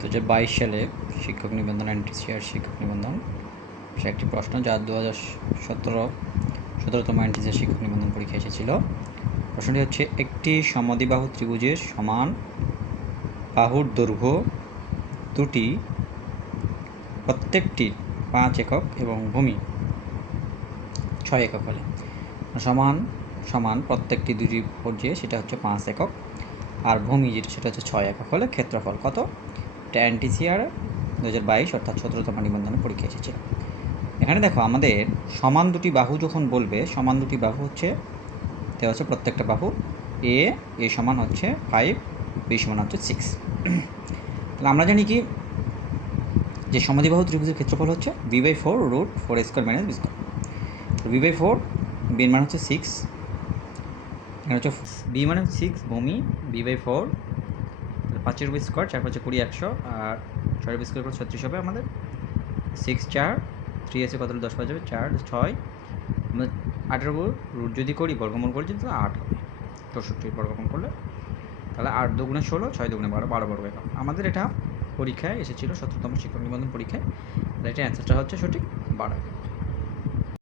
2022 সালে শিক্ষক নিবন্ধন এনটিসিআর শিক্ষক নিবন্ধন সে একটি প্রশ্ন যা 2017তম এনটিসিআর শিক্ষক নিবন্ধন পরীক্ষা এসেছিল। প্রশ্নটি হচ্ছে, একটি সমদ্বিবাহু ত্রিভুজের সমান বাহুর দৈর্ঘ্য দুটি প্রত্যেকটি 5 একক এবং ভূমি 6 একক হলে সমান সমান প্রত্যেকটি দুটি বাহুর যে সেটা হচ্ছে 5 একক আর ভূমি যেটা সেটা হচ্ছে 6 একক হলে ক্ষেত্রফল কত? এটা এনটিসিআর 2022 অর্থাৎ 17তম নিবন্ধনের পরীক্ষা এসেছিল। এখানে দেখো, আমাদের সমান দুটি বাহু যখন বলবে, সমান দুটি বাহু হচ্ছে দেওয়া হচ্ছে প্রত্যেকটা বাহু এ সমান হচ্ছে 5, বি সমান হচ্ছে 6। তাহলে আমরা জানি কি যে সমদ্বিবাহু ত্রিভুজের ক্ষেত্রফল হচ্ছে b/4 √ 4a² - b²। তো b/4, b এর মান হচ্ছে 6, এখানে হচ্ছে b মানে 6 ভূমি, b/4 5 এর স্কোয়ার, 4 5 20 100 আর 6 এর স্কোয়ার করে 36 হবে আমাদের। 6 4 3 আছে কত হলে 10 পাওয়া যাবে, 4 6 আমরা 8-এর উপর রুট যদি করি, বর্গমূল করি তাহলে 8 হবে। 64 বর্গমূল করলে তাহলে 8 দুগুণে 16, 6 দুগুণে 12, 12 বর্গ একক। আমাদের এটা পরীক্ষায় এসেছিল 17তম শিক্ষক নিবন্ধন পরীক্ষায়। তাহলে এটা অ্যান্সারটা হচ্ছে সঠিক 12 একক।